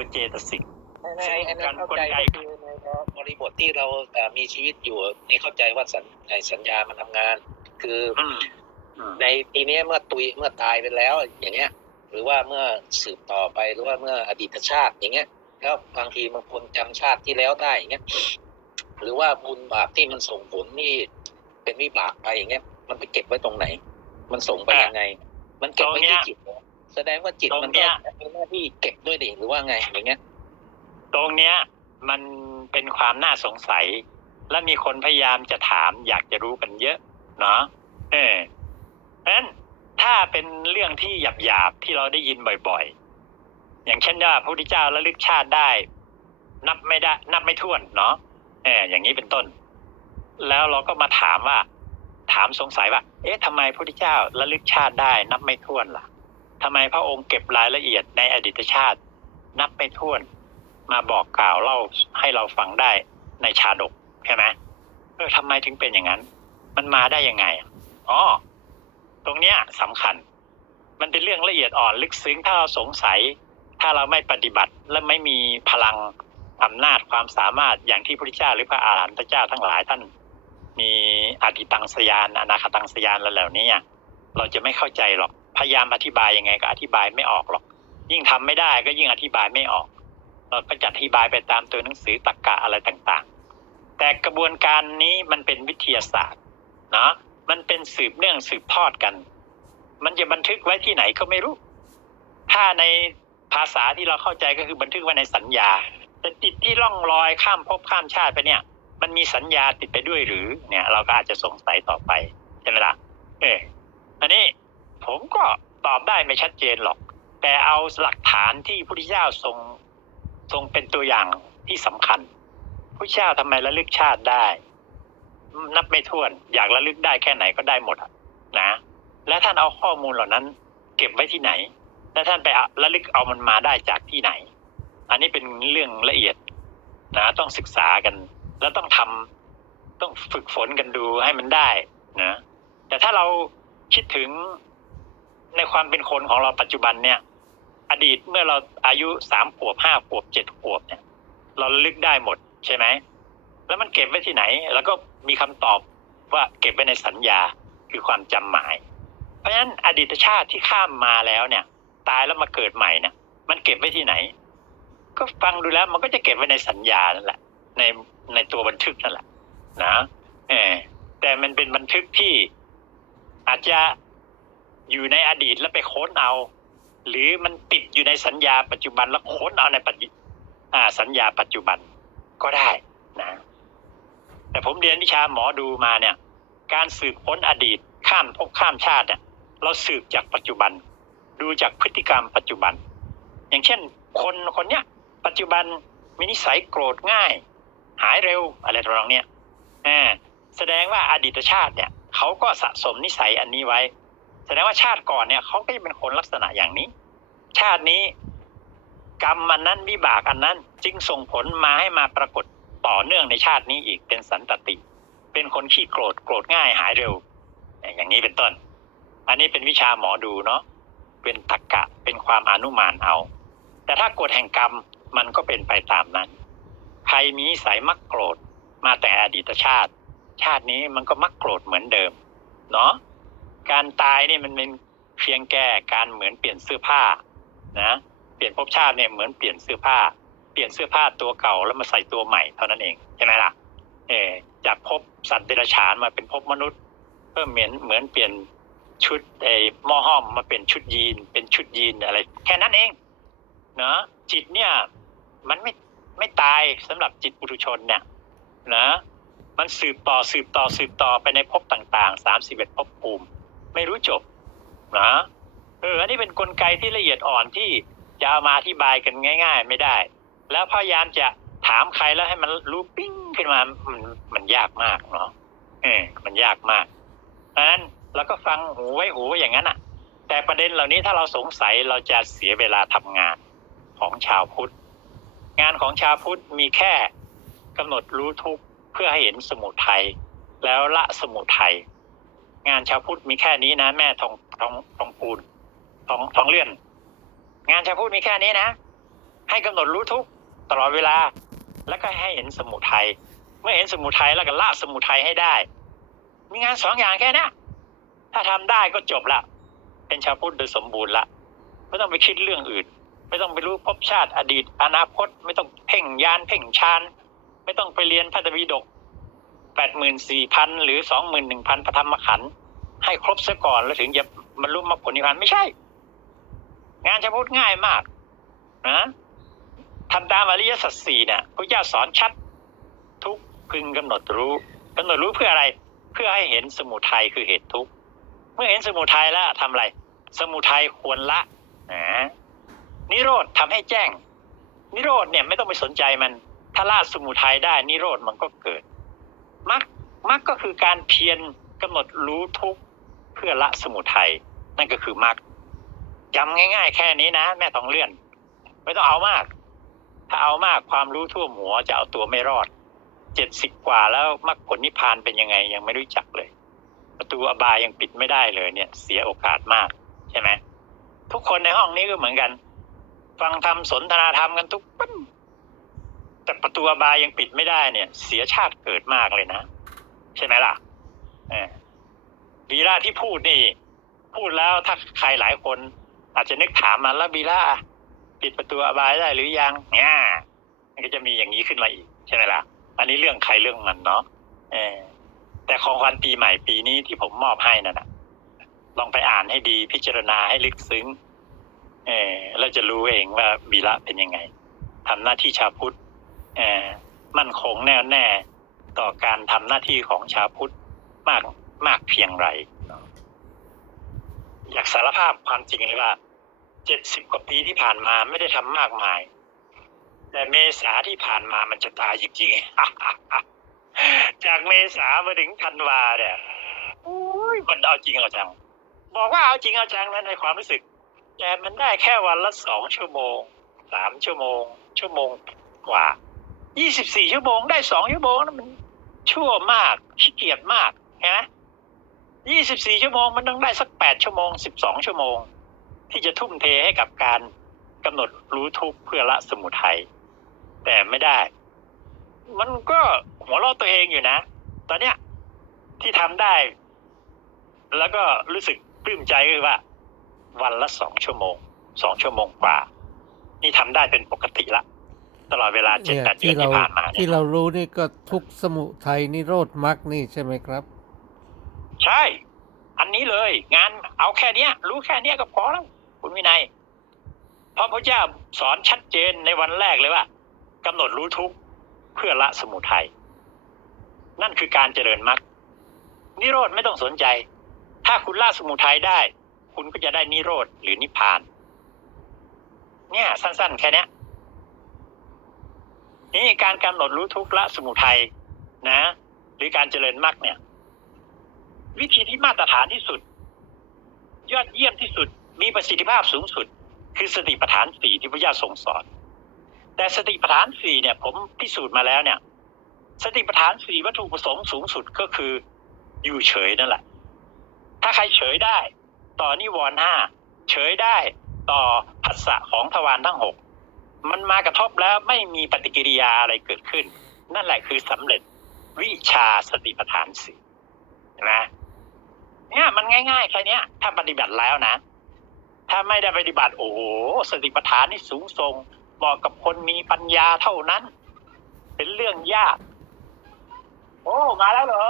ตัวเจตสิกในในในเข้าใจกลไกก็คือในบริบทที่เราเอ่อมีชีวิตอยู่นี่เข้าใจว่าสัญในสัญญามันทำงาน คืออืมอืมในทีเนี้ยเมื่อตุยเมื่อตายไปแล้วอย่างเงี้ย หรือว่าเมื่อสืบต่อไปหรือว่าเมื่ออดีตชาติอย่างเงี้ยแล้วบางทีบางคนจำชาติที่แล้วได้อย่างเงี้ยหรือว่าบุญบาปที่มันส่งผลนี่เป็นวิบากไปอย่างเงี้ย มันไปเก็บไว้ตรงไหน มันส่งไปยังไง มันเก็บไว้ที่จิตเหรอ แสดงว่าจิตมันก็มีหน้าที่เก็บด้วยดิหรือว่าไงอย่างเงี้ย ตรงเนี้ยมันเป็นความน่าสงสัย และมีคนพยายามจะถามอยากจะรู้กันเยอะเนาะเออเพราะฉะนั้นถ้าเป็นเรื่องที่หยาบๆที่เราได้ยินบ่อยๆ อย่างเช่นว่าพระพุทธเจ้าระลึกชาติได้ นับไม่ได้ นับไม่ถ้วนเนาะเอออย่างนี้เป็นต้น แล้วเราก็มาถามว่า ถามสงสัยว่า เอ๊ะทำไมพระพุทธเจ้าระลึกชาติได้ นับไม่ถ้วนล่ะ ทำไมพระองค์เก็บรายละเอียดในอดีตชาติ นับไม่ถ้วนมาบอกกล่าวเล่าให้เราฟังได้ในชาดกใช่ไหมเออทำไมถึงเป็นอย่างนั้น มันมาได้ยังไงอ๋อตรงเนี้ยสำคัญ มันเป็นเรื่องละเอียดอ่อนลึกซึ้งถ้าเราสงสัย ถ้าเราไม่ปฏิบัติและไม่มีพลังอำนาจความสามารถอย่างที่พระพุทธเจ้าหรือพระอาหารหันตเจ้าทั้งหลายท่าน มีอธิตังสยานอนาคตังสยานแล้วเหล่านี้เราจะไม่เข้าใจหรอก พยายามอธิบายยังไงก็อธิบายไม่ออกหรอก ยิ่งทำไม่ได้ก็ยิ่งอธิบายไม่ออก เราก็จะอธิบายไปตามตัวหนังสือตรรกะอะไรต่างๆ แต่กระบวนการนี้มันเป็นวิทยาศาสตร์เนาะมันเป็นสืบเนื่องสืบทอดกัน มันจะบันทึกไว้ที่ไหนก็ไม่รู้ ถ้าในภาษาที่เราเข้าใจก็คือบันทึกไว้ในสัญญา แต่ติดที่ล่องรอยข้ามภพข้ามชาติไปเนี่ย มันมีสัญญาติดไปด้วยหรือเนี่ย เราก็อาจจะสงสัยต่อไปใช่ไหมล่ะเอออันนี้ ผมก็ตอบได้ไม่ชัดเจนหรอก แต่เอาหลักฐานที่พระพุทธเจ้าทรงทรงเป็นตัวอย่างที่สำคัญพระเจ้าทำไมระลึกชาติได้ นับไม่ถ้วน อยากระลึกได้แค่ไหนก็ได้หมดนะ และท่านเอาข้อมูลเหล่านั้น เก็บไว้ที่ไหน และท่านไประลึกเอามันมาได้จากที่ไหน อันนี้เป็นเรื่องละเอียดนะต้องศึกษากัน แล้วต้องทำต้องฝึกฝนกันดูให้มันได้นะแต่ถ้าเราคิดถึง ในความเป็นคนของเราปัจจุบันเนี่ย อดีตเมื่อเราอายุสามขวบห้าขวบเจ็ดขวบเนี่ย เราลึกได้หมดใช่ไหมแล้วมันเก็บไว้ที่ไหน แล้วก็มีคำตอบว่าเก็บไว้ในสัญญาคือความจำหมาย เพราะฉะนั้นอดีตชาติที่ข้ามมาแล้วเนี่ย ตายแล้วมาเกิดใหม่เนี่ยมันเก็บไว้ที่ไหน ก็ฟังดูแล้วมันก็จะเก็บไว้ในสัญญานั่นแหละ ในในตัวบันทึกนั่นแหละ นะเออแต่มันเป็นบันทึกที่อาจจะ อยู่ในอดีตแล้วไปค้นเอา หรือมันติดอยู่ในสัญญาปัจจุบันแล้วค้นเอาในปัจจุอ่าสัญญาปัจจุบันก็ได้นะ แต่ผมเรียนวิชาหมอดูมาเนี่ย การสืบค้นอดีตข้ามภพข้ามชาติเนี่ยเราสืบจากปัจจุบัน ดูจากพฤติกรรมปัจจุบัน อย่างเช่น คนคนเนี้ยปัจจุบันมีนิสัยโกรธง่าย หายเร็วอะไรทำนองเนี้ยแสดงว่าอดีตชาติเนี่ยเขาก็สะสมนิสัยอันนี้ไว้ แสดงว่าชาติก่อนเนี่ยเขาก็จะเป็นคนลักษณะอย่างนี้ ชาตินี้กรรมอันนั้นวิบากอันนั้น จึงส่งผลมาให้มาปรากฏต่อเนื่องในชาตินี้อีกเป็นสันตติ เป็นคนขี้โกรธโกรธง่ายหายเร็ว อย่างนี้เป็นต้น อันนี้เป็นวิชาหมอดูเนาะเป็นตรรกะเป็นความอนุมานเอา แต่ถ้ากฎแห่งกรรมมันก็เป็นไปตามนั้น ใครมีสัยมักโกรธมาแต่อดีตชาติ ชาตินี้มันก็มักโกรธเหมือนเดิม เนาะ การตายเนี่ยมันเป็นเพียงแก้การเหมือนเปลี่ยนเสื้อผ้านะเปลี่ยนภพชาติเนี่ยเหมือนเปลี่ยนเสื้อผ้า เปลี่ยนเสื้อผ้าตัวเก่าแล้วมาใส่ตัวใหม่เท่านั้นเองใช่ไหมล่ะเออจากภพสัตว์เดรัจฉานมาเป็นภพมนุษย์ เพิ่มเหมือนเหมือนเปลี่ยนชุดไอ้หม้อห้อมมาเป็นชุดยีน เป็นชุดยีนอะไร แค่นั้นเองเนาะจิตเนี่ยมันไม่ไม่ตายสำหรับจิตปุถุชนเนี่ยนะมันสืบต่อสืบต่อสืบต่อไปในภพต่างๆสามสิบเอ็ดภพภูมิ ไม่รู้จบนะเอออันนี้เป็นนกลไกที่ละเอียดอ่อนที่จะเอามาอธิบายกันง่าย ๆ ไม่ได้ แล้วพยายามจะถามใครแล้วให้มันรู้ปิ้งขึ้นมามันมันยากมากเนาะเออมันยากมากเพราะนั้นเราก็ฟังหูไว้หูอย่างนั้นอะ แต่ประเด็นเหล่านี้ถ้าเราสงสัยเราจะเสียเวลาทำงานของชาวพุทธ งานของชาวพุทธมีแค่กำหนดรู้ทุกเพื่อให้เห็นสมุทัยแล้วละสมุทัย งานชาวพุทธมีแค่นี้นะ แม่ทองทองทองปูนทองทองเลื่อน งานชาวพุทธมีแค่นี้นะ ให้กำหนดรู้ทุกตลอดเวลา แล้วก็ให้เห็นสมุทัยเมื่อเห็นสมุทัยแล้วก็ละสมุทัยให้ได้ มีงานสองอย่างแค่นี้ถ้าทำได้ก็จบละเป็นชาวพุทธโดยสมบูรณ์ละไม่ต้องไปคิดเรื่องอื่น ไม่ต้องไปรู้ภพชาติอดีต อนาคต ไม่ต้องเพ่งยานเพ่งชานไม่ต้องไปเรียนพระตวีดก แปดหมื่นสี่พันหรือสองหมื่นหนึ่งพันพระธรรมขันธ์ให้ครบซะก่อนแล้วถึงจะบรรลุมรรคผลนิพพานไม่ใช่ งานชาพุทธง่ายมากนะทำตามอริยสัจสี่เนี่ยพระเจ้าสอนชัด ทุกข์พึงกำหนดรู้กำหนดรู้เพื่ออะไร เพื่อให้เห็นสมุทัยคือเหตุทุกข์เมื่อเห็นสมุทัยแล้วทำอะไร สมุทัยควรละนะนิโรธทำให้แจ้ง นิโรธเนี่ยไม่ต้องไปสนใจมัน ถ้าละสมุทัยได้นิโรธมันก็เกิด มรรคมรรคก็คือการเพียรกำหนดรู้ทุกเพื่อละสมุทัยนั่นก็คือมรรคจำง่าย ๆ แค่นี้นะ แม่ต้องเลื่อน ไม่ต้องเอามาก ถ้าเอามากความรู้ทั่วหัวจะเอาตัวไม่รอดเจ็ดสิบกว่าแล้วมรรคผลนิพพานเป็นยังไง ยังไม่รู้จักเลย ประตูอบายยังปิดไม่ได้เลยเนี่ย เสียโอกาสมากใช่ไหมทุกคนในห้องนี้ก็เหมือนกัน ฟังธรรมสนทนาธรรมกันทุกปึ้น แต่ประตูอบายยังปิดไม่ได้เนี่ย เสียชาติเกิดมากเลยนะ ใช่ไหมล่ะเออบีล่าที่พูดนี่ พูดแล้วถ้าใครหลายคน อาจจะนึกถามมาแล้วบีล่าปิดประตูอบายได้หรือยังเนี่ยมันก็จะมีอย่างนี้ขึ้นมาอีก ใช่ไหมล่ะ อันนี้เรื่องใครเรื่องมันเนาะเออแต่ของขวัญปีใหม่ปีนี้ที่ผมมอบให้นั่นนะลองไปอ่านให้ดีพิจารณาให้ลึกซึ้ง เออเราจะรู้เองว่าบีละเป็นยังไงทำหน้าที่ชาวพุทธ มั่นคงแน่วแน่ต่อการทำหน้าที่ของชาวพุทธมากมากเพียงไร อยากสารภาพความจริงเลยว่าเจ็ดสิบกว่าปีที่ผ่านมาไม่ได้ทำมากมาย แต่เมษาที่ผ่านมามันจะตายจริงๆจากเมษามาถึงธันวาเนี่ยอุ้ยมันเอาจริงเอาจัง บอกว่าเอาจริงเอาจังนะในความรู้สึก แต่มันได้แค่วันละสองชั่วโมงสามชั่วโมง ชั่วโมงกว่า ยี่สิบสี่ชั่วโมงได้สองชั่วโมงนะมันชั่วมากขี้เกียจมากเห็นไหมยี่สิบสี่ชั่วโมงมันต้องได้สักแปดชั่วโมงสิบสองชั่วโมง ที่จะทุ่มเทให้กับการกำหนดรู้ทุกเพื่อละสมุทัยแต่ไม่ได้ มันก็หัวเราะตัวเองอยู่นะ ตอนเนี้ยที่ทำได้ แล้วก็รู้สึกปลื้มใจก็คือว่า วันละสองชั่วโมงสองชั่วโมงกว่า นี่ทำได้เป็นปกติละ ตลอดเวลาเจ็ดเนี่ยแปดเดือที่นเราที่ผ่านมาเนี่ที่ยเรารู้นี่ก็ทุกข์สมุทัยนิโรธมรรคนี่ใช่ไหมครับ ใช่ อันนี้เลย งานเอาแค่เนี้ย รู้แค่เนี้ยก็พอแล้วคุณวินัยเพราะพระเจ้าสอนชัดเจนในวันแรกเลยว่ากำหนดรู้ทุกข์เพื่อละสมุทัยนั่นคือการเจริญมรรคนิโรธไม่ต้องสนใจ ถ้าคุณละสมุทัยได้ คุณก็จะได้นิโรธหรือนิพพาน เนี่ย สั้น ๆ แค่เนี้ย นี่การกำหนดรู้ทุกข์ละสมุทัยนะ หรือการเจริญมรรคเนี่ย วิธีที่มาตรฐานที่สุด ยอดเยี่ยมที่สุด มีประสิทธิภาพสูงสุด คือสติปัฏฐานสี่ที่พระเจ้าทรงสอน แต่สติปัฏฐานสี่เนี่ย ผมพิสูจน์มาแล้วเนี่ย สติปัฏฐานสี่วัตถุประสงค์สูงสุดก็คืออยู่เฉยนั่นแหละ ถ้าใครเฉยได้ ต่อนิวรณ์ห้าเฉยได้ต่อผัสสะของทวารทั้งหก มันมากระทบแล้วไม่มีปฏิกิริยาอะไรเกิดขึ้น นั่นแหละคือสำเร็จวิชาสติปัฏฐานสี่นไหมเนี่ยมันง่ายๆแค่เนี้ยถ้าปฏิบัติแล้วนะ ถ้าไม่ได้ปฏิบัติโอ้โหสติปัฏฐานนี่สูงส่งเหมาะกับคนมีปัญญาเท่านั้น เป็นเรื่องยาก โอ้ มาแล้วเหรอ